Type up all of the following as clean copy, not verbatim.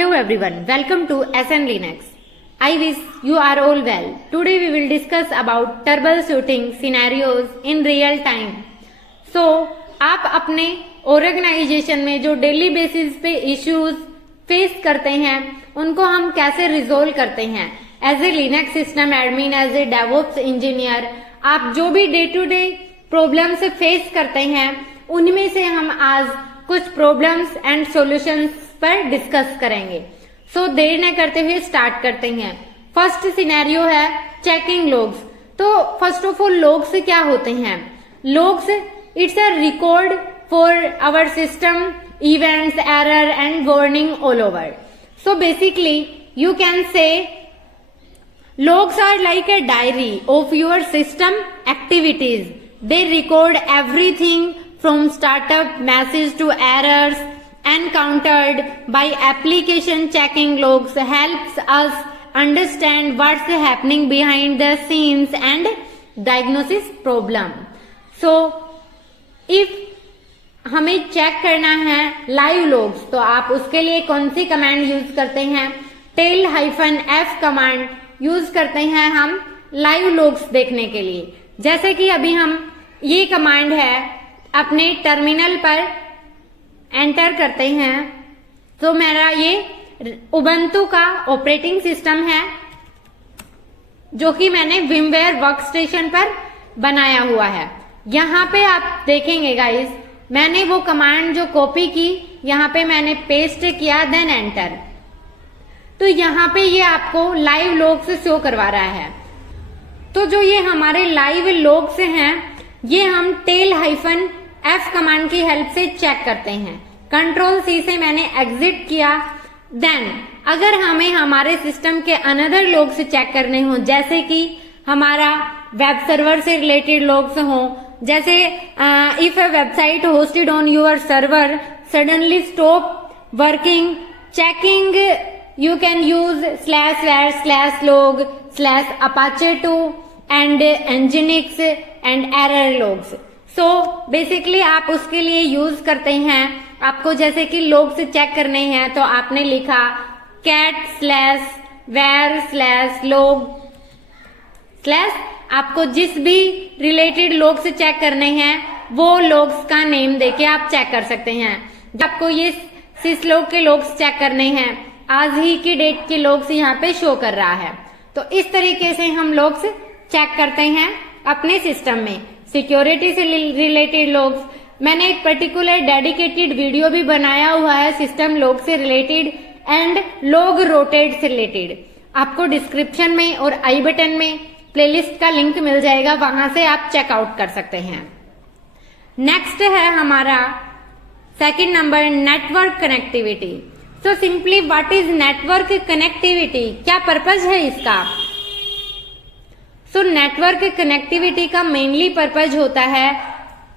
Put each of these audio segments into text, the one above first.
Hello everyone, welcome to SN Linux. I wish you are all well. Today we will discuss about troubleshooting scenarios in real time. So, आप अपने organisation में जो daily basis पे issues face करते हैं उनको हम कैसे रिजोल्व करते हैं as a Linux system admin, as a DevOps engineer. आप जो भी डे टू डे प्रॉब्लम से फेस करते हैं उनमें से हम आज कुछ प्रॉब्लम्स एंड सॉल्यूशंस पर डिस्कस करेंगे। सो देर न करते हुए स्टार्ट करते हैं। फर्स्ट सिनेरियो है चेकिंग लॉग्स। तो फर्स्ट ऑफ ऑल लॉग्स क्या होते हैं? Logs it's a record for our system events, error and warning all over. So basically you can say logs are like a diary of your system activities. They record everything from startup message to errors encountered by application. Checking logs helps us understand what's happening behind the scenes and diagnosis problem. So, if हमें check करना है live logs तो आप उसके लिए कौन सी command use करते हैं? टेल-f कमांड यूज करते हैं हम लाइव लॉग्स देखने के लिए। जैसे कि अभी हम ये कमांड है अपने टर्मिनल पर एंटर करते हैं तो मेरा ये उबंटू का ऑपरेटिंग सिस्टम है जो कि मैंने विमवेयर वर्कस्टेशन पर बनाया हुआ है। यहाँ पे आप देखेंगे गाइस, मैंने वो कमांड जो कॉपी की यहाँ पे मैंने पेस्ट किया, देन एंटर। तो यहाँ पे ये आपको लाइव लॉग से शो करवा रहा है। तो जो ये हमारे लाइव लॉग से हैं ये हम टेल-f कमांड की हेल्प से चेक करते हैं। Ctrl+C से मैंने एग्जिट किया। देन अगर हमें हमारे सिस्टम के अनदर लॉग से चेक करने हो, जैसे कि हमारा वेब सर्वर से रिलेटेड लॉग्स हो, जैसे if a website hosted on your server suddenly stop working, checking you can use /var/log/apache2 and nginx and error logs. So basically आप उसके लिए यूज करते हैं, आपको जैसे कि log से चेक करने हैं तो आपने लिखा cat/var/log/ आपको जिस भी रिलेटेड log से चेक करने हैं वो logs का नेम देके आप चेक कर सकते हैं। आपको ये syslog के logs चेक करने हैं, आज ही की डेट के लॉग्स यहाँ पे शो कर रहा है। तो इस तरीके से हम लॉग्स चेक करते हैं अपने सिस्टम में। सिक्योरिटी से रिलेटेड लॉग्स, मैंने एक पर्टिकुलर डेडिकेटेड वीडियो भी बनाया हुआ है सिस्टम लॉग से रिलेटेड एंड लॉग रोटेट से रिलेटेड। आपको डिस्क्रिप्शन में और आई बटन में प्लेलिस्ट का लिंक मिल जाएगा, वहां से आप चेकआउट कर सकते हैं। नेक्स्ट है हमारा second number network connectivity. So simply what is network connectivity? क्या पर्पज है इसका? सो नेटवर्क कनेक्टिविटी का मेनली पर्पज होता है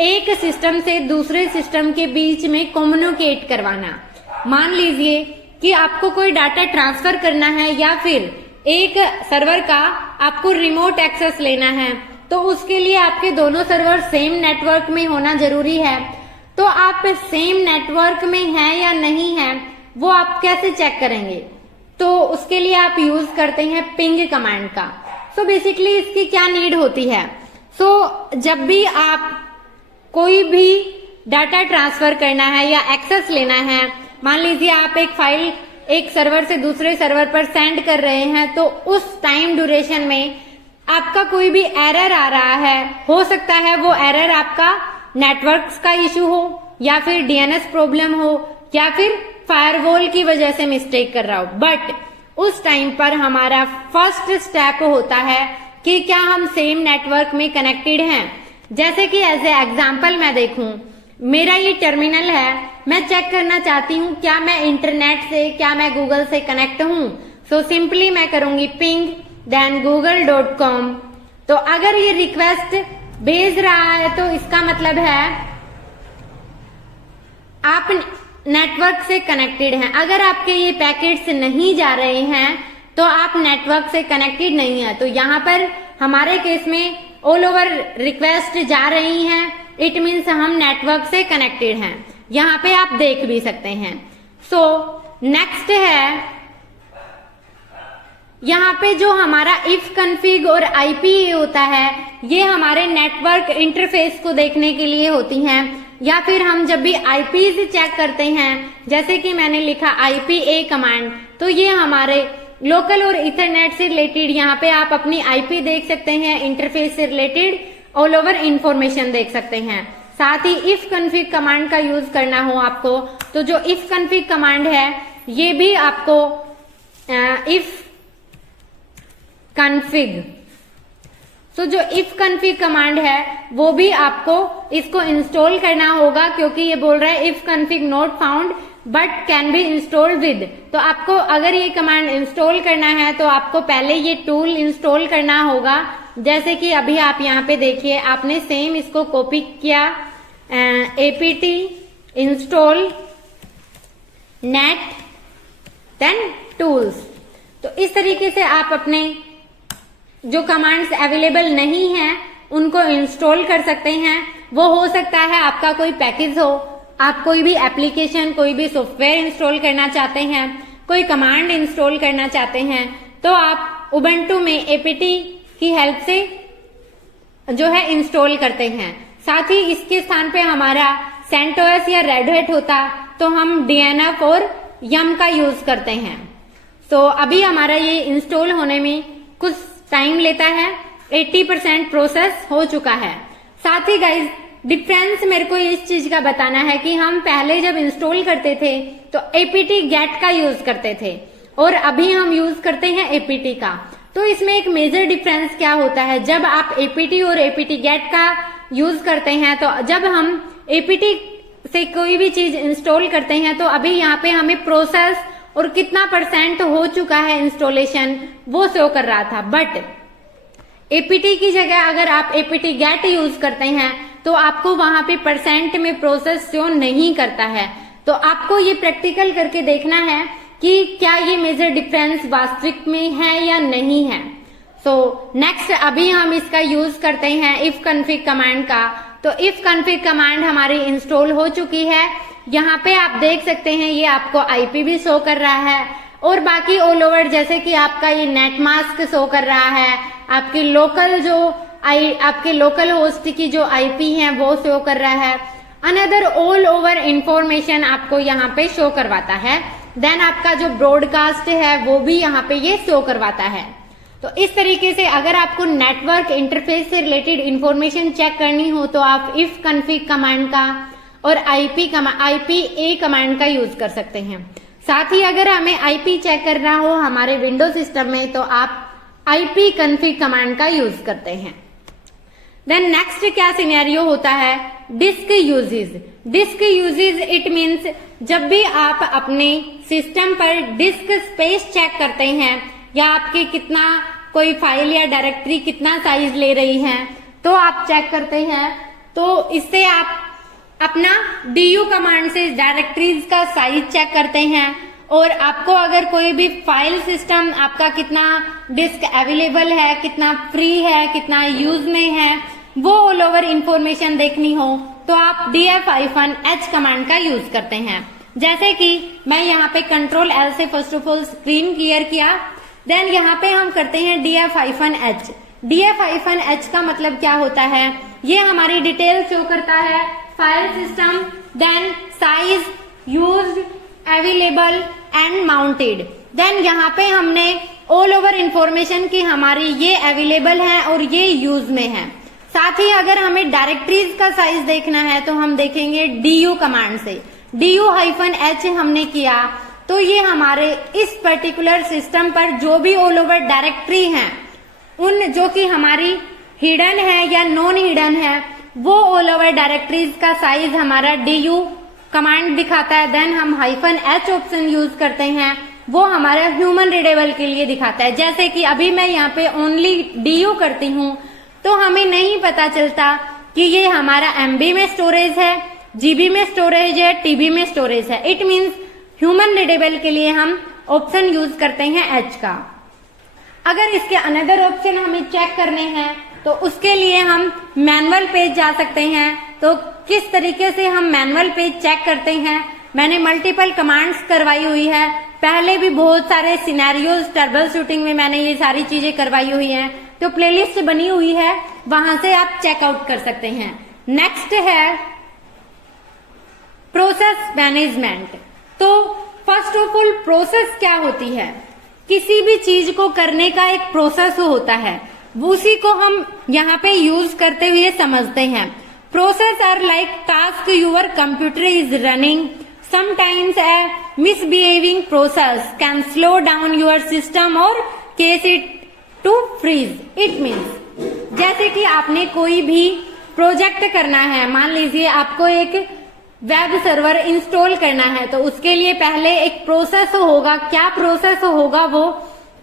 एक सिस्टम से दूसरे सिस्टम के बीच में कम्युनिकेट करवाना। मान लीजिए कि आपको कोई डाटा ट्रांसफर करना है या फिर एक सर्वर का आपको रिमोट एक्सेस लेना है, तो उसके लिए आपके दोनों सर्वर सेम नेटवर्क में होना जरूरी है। तो आप सेम नेटवर्क में है या नहीं है वो आप कैसे चेक करेंगे? तो उसके लिए आप यूज करते हैं पिंग कमांड का। सो बेसिकली इसकी क्या नीड होती है? सो जब भी आप कोई भी डाटा ट्रांसफर करना है या एक्सेस लेना है, मान लीजिए आप एक फाइल एक सर्वर से दूसरे सर्वर पर सेंड कर रहे हैं, तो उस टाइम ड्यूरेशन में आपका कोई भी एरर आ रहा है, हो सकता है वो एरर आपका नेटवर्क का इश्यू हो या फिर डीएनएस प्रॉब्लम हो या फिर फायरवॉल की वजह से मिस्टेक कर रहा हो। बट उस टाइम पर हमारा फर्स्ट स्टेप होता है कि क्या हम सेम नेटवर्क में कनेक्टेड हैं। जैसे कि एज ए एग्जाम्पल मैं देखूं, मेरा ये टर्मिनल है, मैं चेक करना चाहती हूँ क्या मैं इंटरनेट से, क्या मैं गूगल से कनेक्ट हूँ। सो सिंपली मैं करूंगी पिंग देन google.com। तो अगर ये रिक्वेस्ट भेज रहा है तो इसका मतलब है आप नेटवर्क से कनेक्टेड हैं। अगर आपके ये पैकेट्स नहीं जा रहे हैं तो आप नेटवर्क से कनेक्टेड नहीं है। तो यहाँ पर हमारे केस में ऑल ओवर रिक्वेस्ट जा रही हैं, इट मीन्स हम नेटवर्क से कनेक्टेड हैं। यहाँ पे आप देख भी सकते हैं। सो नेक्स्ट है यहाँ पे जो हमारा इफ कन्फिग और आईपी होता है, ये हमारे नेटवर्क इंटरफेस को देखने के लिए होती हैं, या फिर हम जब भी आईपी चेक करते हैं, जैसे कि मैंने लिखा IPA कमांड, तो ये हमारे लोकल और इथरनेट से रिलेटेड, यहाँ पे आप अपनी आईपी देख सकते हैं, इंटरफेस से रिलेटेड ऑल ओवर इंफॉर्मेशन देख सकते हैं। साथ ही इफ कन्फिग कमांड का यूज करना हो आपको, तो जो इफ कन्फिग कमांड है ये भी आपको इफ कन्फिग, तो जो इफ कन्फिग कमांड है वो भी आपको इसको इंस्टॉल करना होगा, क्योंकि ये बोल रहा है if config not found but can be installed with. तो आपको अगर ये कमांड इंस्टॉल करना है तो आपको पहले ये टूल इंस्टॉल करना होगा। जैसे कि अभी आप यहाँ पे देखिए, आपने सेम इसको कॉपी किया, apt install net then tools. तो इस तरीके से आप अपने जो कमांड्स अवेलेबल नहीं हैं उनको इंस्टॉल कर सकते हैं। वो हो सकता है आपका कोई पैकेज हो, आप कोई भी एप्लीकेशन, कोई भी सॉफ्टवेयर इंस्टॉल करना चाहते हैं, कोई कमांड इंस्टॉल करना चाहते हैं, तो आप उबंटू में apt की हेल्प से जो है इंस्टॉल करते हैं। साथ ही इसके स्थान पे हमारा CentOS या Red Hat होता तो हम DNF और yum का यूज करते हैं। तो अभी हमारा ये इंस्टॉल होने में कुछ टाइम लेता है, 80% प्रोसेस हो चुका है। साथ ही गाइज डिफरेंस मेरे को इस चीज का बताना है कि हम पहले जब इंस्टॉल करते थे तो apt get का यूज करते थे और अभी हम यूज करते हैं apt का। तो इसमें एक मेजर डिफरेंस क्या होता है, जब आप apt और apt get का यूज करते हैं, तो जब हम apt से कोई भी चीज इंस्टॉल करते हैं तो अभी यहाँ पे हमें प्रोसेस और कितना % हो चुका है इंस्टॉलेशन वो शो कर रहा था। बट apt की जगह अगर आप apt get यूज करते हैं तो आपको वहां पे % में प्रोसेस शो नहीं करता है। तो आपको ये प्रैक्टिकल करके देखना है कि क्या ये मेजर डिफरेंस वास्तविक में है या नहीं है। सो नेक्स्ट अभी हम इसका यूज करते हैं इफ कन्फिग कमांड का। तो इफ कन्फिग कमांड हमारी इंस्टॉल हो चुकी है। यहाँ पे आप देख सकते हैं ये आपको आईपी भी शो कर रहा है और बाकी ऑल ओवर, जैसे कि आपका ये नेट मास्क शो कर रहा है, आपकी लोकल जो आपके लोकल होस्ट की जो आईपी है वो शो कर रहा है, अनदर ऑल ओवर इंफॉर्मेशन आपको यहाँ पे शो करवाता है। देन आपका जो ब्रॉडकास्ट है वो भी यहाँ पे ये शो करवाता है। तो इस तरीके से अगर आपको नेटवर्क इंटरफेस से रिलेटेड इंफॉर्मेशन चेक करनी हो तो आप इफ कन्फिग कमांड का और IPA कमांड का यूज कर सकते हैं। साथ ही अगर हमें आईपी चेक करना हो हमारे विंडोज सिस्टम में तो आप IP कन्फिग कमांड का यूज करते हैं। देन नेक्स्ट क्या सिनेरियो होता है, disk usage. Disk usage it means जब भी आप अपने सिस्टम पर डिस्क स्पेस चेक करते हैं या आपके कितना कोई फाइल या डायरेक्टरी कितना साइज ले रही है तो आप चेक करते हैं। तो इससे आप अपना DU कमांड से डायरेक्टरीज का साइज चेक करते हैं और आपको अगर कोई भी फाइल सिस्टम आपका कितना डिस्क अवेलेबल है, कितना फ्री है, कितना यूज में है, वो ऑल ओवर इंफॉर्मेशन देखनी हो तो आप df-h कमांड का यूज करते हैं। जैसे कि मैं यहाँ पे Ctrl-L से first of all screen clear किया, देन यहाँ पे हम करते हैं df-h। df-h का मतलब क्या होता है, ये हमारी डिटेल शो करता है, file system, then size, used, available and mounted. Then यहाँ पे हमने ऑल ओवर इंफॉर्मेशन की हमारी ये अवेलेबल है और ये यूज में है। साथ ही अगर हमें डायरेक्टरीज का साइज देखना है तो हम देखेंगे DU कमांड से। DU-H हमने किया तो ये हमारे इस पर्टिकुलर सिस्टम पर जो भी ऑल ओवर डायरेक्टरी हैं, उन जो कि हमारी हिडन है या नॉन हिडन है, वो ऑल ओवर डायरेक्टरीज का साइज हमारा DU कमांड दिखाता है। देन हम -H ऑप्शन यूज करते हैं, वो हमारा ह्यूमन रीडेबल के लिए दिखाता है। जैसे कि अभी मैं यहाँ पे ओनली DU करती हूँ तो हमें नहीं पता चलता कि ये हमारा MB में स्टोरेज है, GB में स्टोरेज है, TB में स्टोरेज है। इट मीन्स ह्यूमन रीडेबल के लिए हम ऑप्शन यूज करते हैं H का। अगर इसके अनदर ऑप्शन हमें चेक करने हैं तो उसके लिए हम मैनुअल पेज जा सकते हैं। तो किस तरीके से हम मैनुअल पेज चेक करते हैं मैंने मल्टीपल कमांड्स करवाई हुई है, पहले भी बहुत सारे सिनेरियोज ट्रबल शूटिंग में मैंने ये सारी चीजें करवाई हुई हैं, तो प्लेलिस्ट बनी हुई है, वहां से आप चेकआउट कर सकते हैं। नेक्स्ट है प्रोसेस मैनेजमेंट। तो फर्स्ट ऑफ ऑल प्रोसेस क्या होती है? किसी भी चीज को करने का एक प्रोसेस होता है, उसी को हम यहाँ पे यूज करते हुए समझते हैं। Process are like task your computer is running, sometimes a misbehaving process can slow down your system और cause it to freeze. It means जैसे कि आपने कोई भी प्रोजेक्ट करना है, मान लीजिए आपको एक वेब सर्वर इंस्टॉल करना है, तो उसके लिए पहले एक प्रोसेस होगा। क्या प्रोसेस होगा? वो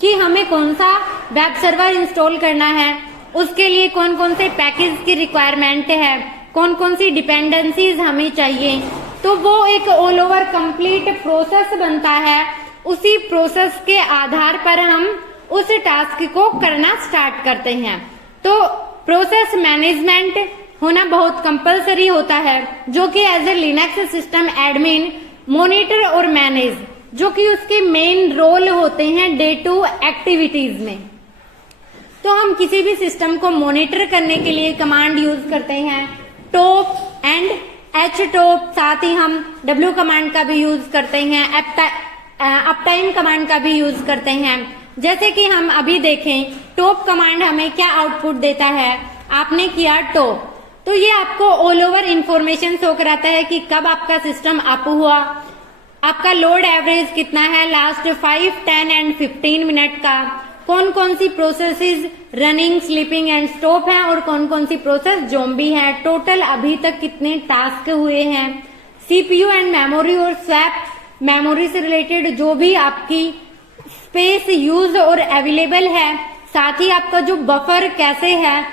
कि हमें कौन सा वेब सर्वर इंस्टॉल करना है, उसके लिए कौन कौन से पैकेज की रिक्वायरमेंट है, कौन कौन सी डिपेंडेंसीज हमें चाहिए, तो वो एक ऑल ओवर कंप्लीट प्रोसेस बनता है। उसी प्रोसेस के आधार पर हम उस टास्क को करना स्टार्ट करते हैं। तो प्रोसेस मैनेजमेंट होना बहुत कंपलसरी होता है, जो कि as a Linux system admin monitor और मैनेज, जो कि उसके मेन रोल होते हैं डे टू एक्टिविटीज में। तो हम किसी भी सिस्टम को मॉनिटर करने के लिए कमांड यूज करते हैं टॉप एंड एच टॉप, साथ ही हम डब्ल्यू कमांड का भी यूज करते हैं, अपटाइम कमांड का भी यूज करते हैं। जैसे कि हम अभी देखें, टॉप कमांड हमें क्या आउटपुट देता है? आपने किया टॉप, तो ये आपको ऑल ओवर इंफॉर्मेशन शो कराता है कि कब आपका सिस्टम अप हुआ, आपका लोड एवरेज कितना है लास्ट 5, 10 एंड 15 मिनट का, कौन कौन सी processes running, sleeping and stop है, और कौन कौन सी प्रोसेस ज़ॉम्बी है, टोटल अभी तक कितने टास्क हुए हैं, सीपीयू एंड मेमोरी और स्वैप मेमोरी से रिलेटेड जो भी आपकी स्पेस यूज और अवेलेबल है, साथ ही आपका जो बफर कैसे है,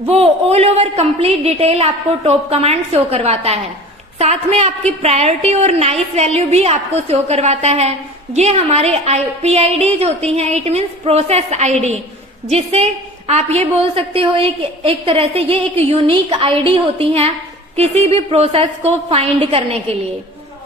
वो ऑल ओवर कंप्लीट डिटेल आपको टॉप कमांड शो करवाता है। साथ में आपकी प्रायोरिटी और नाइस वैल्यू भी आपको शो करवाता है। ये हमारे PIDs होती हैं, इट मीन्स प्रोसेस आईडी, जिससे आप ये बोल सकते हो एक तरह से ये एक यूनिक आईडी होती हैं किसी भी प्रोसेस को फाइंड करने के लिए।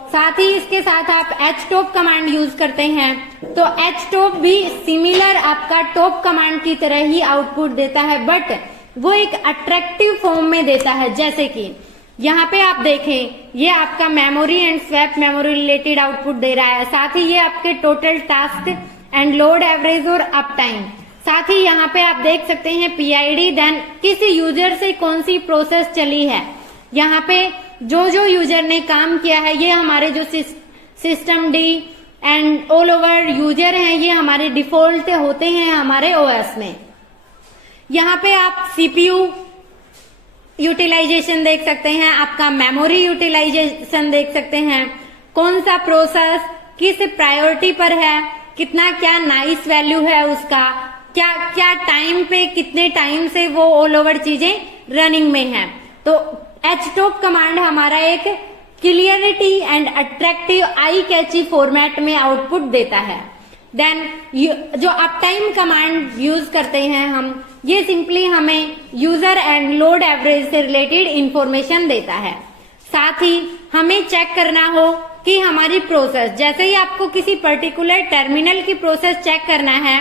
साथ ही इसके साथ आप htop कमांड यूज करते हैं, तो htop भी सिमिलर आपका टॉप कमांड की तरह ही आउटपुट देता है, बट वो एक अट्रैक्टिव फॉर्म में देता है। जैसे कि यहाँ पे आप देखें, ये आपका memory and swap memory related output दे रहा है, साथ ही ये आपके total task and load average और अप टाइम, साथ ही यहाँ पे आप देख सकते हैं PID, देन किसी यूजर से कौन सी प्रोसेस चली है, यहाँ पे जो जो यूजर ने काम किया है, ये हमारे जो system D and all over user हैं, ये हमारे डिफॉल्ट होते हैं हमारे OS में। यहाँ पे आप CPU यूटिलाइजेशन देख सकते हैं, आपका मेमोरी यूटिलाइजेशन देख सकते हैं, कौन सा प्रोसेस किस प्रायोरिटी पर है, कितना क्या नाइस वैल्यू है उसका, क्या क्या टाइम पे कितने टाइम से वो ऑल ओवर चीजें रनिंग में है। तो htop कमांड हमारा एक clarity and attractive eye catchy format में आउटपुट देता है। देन जो अपटाइम कमांड यूज करते हैं हम, ये सिंपली हमें यूजर एंड लोड एवरेज से रिलेटेड इंफॉर्मेशन देता है। साथ ही हमें चेक करना हो कि हमारी प्रोसेस, जैसे ही आपको किसी पर्टिकुलर टर्मिनल की प्रोसेस चेक करना है,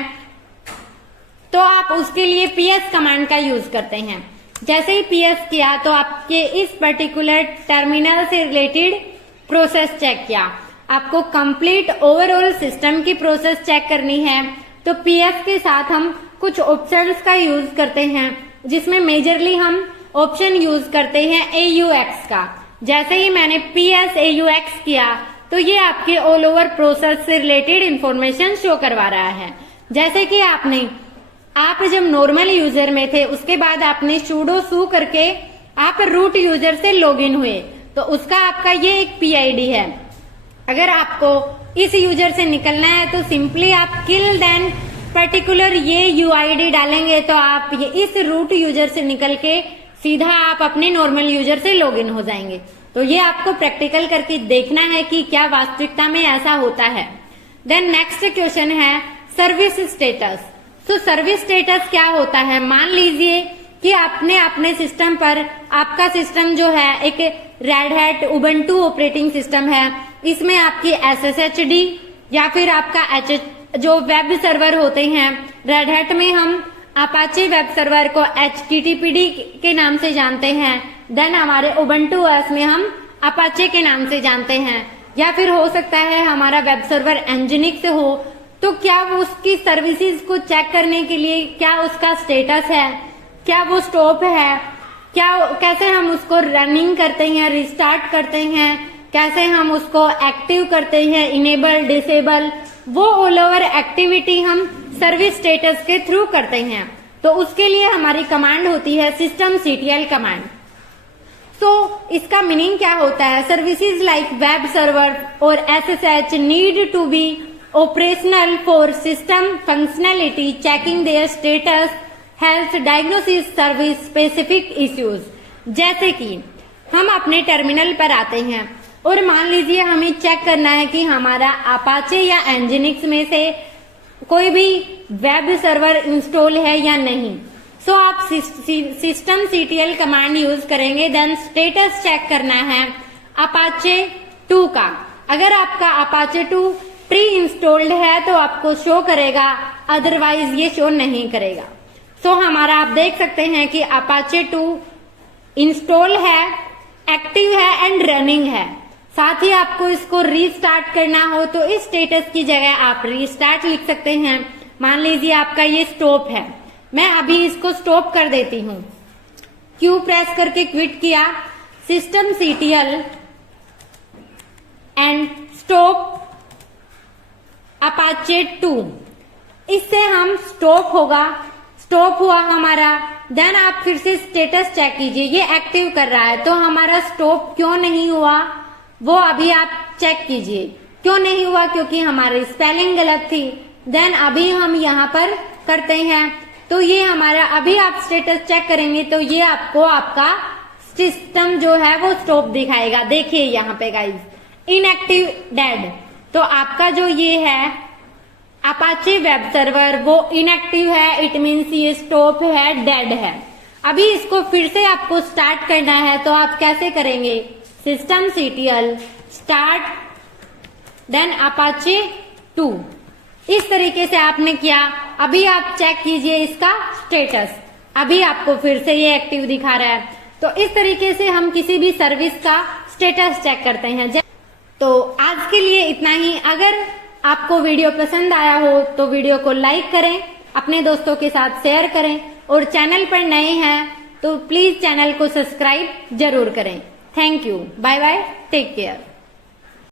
तो आप उसके लिए PS कमांड का यूज करते हैं। जैसे ही PS किया तो आपके इस पर्टिकुलर टर्मिनल से रिलेटेड प्रोसेस चेक किया, आपको कंप्लीट ओवरऑल सिस्टम की प्रोसेस चेक करनी है, तो PS के साथ हम कुछ ऑप्शंस का यूज करते हैं, जिसमें मेजरली हम ऑप्शन यूज करते हैं AUX का। जैसे ही मैंने PS AUX किया, तो ये आपके ऑल ओवर प्रोसेस से रिलेटेड इंफॉर्मेशन शो करवा रहा है। जैसे कि आप जब नॉर्मल यूजर में थे, उसके बाद आपने sudo su करके आप रूट यूजर से लॉगिन हुए, तो उसका आपका ये एक PID है। अगर आपको इस यूजर से निकलना है, तो सिंपली आप किल देन पर्टिकुलर ये UID डालेंगे, तो आप ये इस रूट यूजर से निकल के सीधा आप अपने नॉर्मल यूजर से लॉगिन हो जाएंगे। तो ये आपको प्रैक्टिकल करके देखना है कि क्या वास्तविकता में ऐसा होता है। देन नेक्स्ट क्वेश्चन है सर्विस स्टेटस। तो सर्विस स्टेटस क्या होता है? मान लीजिए कि आपने अपने सिस्टम पर, आपका सिस्टम जो है एक red hat Ubuntu operating system है, इसमें आपकी SSHD या फिर आपका जो वेब सर्वर होते हैं, रेड हैट में हम अपाचे वेब सर्वर को HTTPD के नाम से जानते हैं। देन हमारे उबंटू OS में हम अपाचे के नाम से जानते हैं। या फिर हो सकता है हमारा वेब सर्वर एंजिनिक्स हो, तो क्या वो उसकी सर्विसेज को चेक करने के लिए क्या उसका स्टेटस है, क्या वो स्टॉप है, कैसे हम उसको रनिंग करते हैं, रिस्टार्ट करते हैं, कैसे हम उसको एक्टिव करते हैं, इनेबल, डिसेबल, वो ऑल ओवर एक्टिविटी हम सर्विस स्टेटस के थ्रू करते हैं। तो उसके लिए हमारी कमांड होती है systemctl कमांड। तो इसका मीनिंग क्या होता है? सर्विसेज लाइक वेब सर्वर और SSH need to be operational for system functionality, checking their status, health, diagnosis, service specific issues। जैसे कि हम अपने टर्मिनल पर आते हैं और मान लीजिए हमें चेक करना है कि हमारा अपाचे या एंजिनिक्स में से कोई भी वेब सर्वर इंस्टॉल है या नहीं। सो आप systemctl कमांड यूज करेंगे। देन स्टेटस चेक करना है अपाचे 2 का। अगर आपका अपाचे 2 प्री इंस्टॉल्ड है तो आपको शो करेगा, अदरवाइज ये शो नहीं करेगा। सो हमारा आप देख सकते हैं कि अपाचे 2 इंस्टॉल है, एक्टिव है एंड रनिंग है। साथ ही आपको इसको रीस्टार्ट करना हो तो इस स्टेटस की जगह आप रीस्टार्ट लिख सकते हैं। मान लीजिए आपका ये स्टॉप है, मैं अभी इसको स्टॉप कर देती हूँ। Q प्रेस करके क्विट किया, systemctl एंड स्टॉप अपाचे 2। इससे हम स्टॉप होगा, स्टॉप हुआ हमारा। देन आप फिर से स्टेटस चेक कीजिए, ये एक्टिव कर रहा है। तो हमारा स्टॉप क्यों नहीं हुआ वो अभी आप चेक कीजिए। क्यों नहीं हुआ? क्योंकि हमारी स्पेलिंग गलत थी। देन अभी हम यहाँ पर करते हैं तो ये हमारा, अभी आप स्टेटस चेक करेंगे तो ये आपको आपका सिस्टम जो है वो स्टॉप दिखाएगा। देखिए यहाँ पे गाइस, इनएक्टिव डेड। तो आपका जो ये है अपाचे वेब सर्वर वो इनएक्टिव है, इट मीन्स ये स्टॉप है, डेड है। अभी इसको फिर से आपको स्टार्ट करना है तो आप कैसे करेंगे? systemctl start then Apache 2। इस तरीके से आपने किया। अभी आप चेक कीजिए इसका स्टेटस, अभी आपको फिर से ये एक्टिव दिखा रहा है। तो इस तरीके से हम किसी भी सर्विस का स्टेटस चेक करते हैं। तो आज के लिए इतना ही। अगर आपको वीडियो पसंद आया हो तो वीडियो को लाइक करें, अपने दोस्तों के साथ शेयर करें और चैनल पर नए हैं तो प्लीज चैनल को सब्सक्राइब जरूर करें। Thank you, bye bye, take care.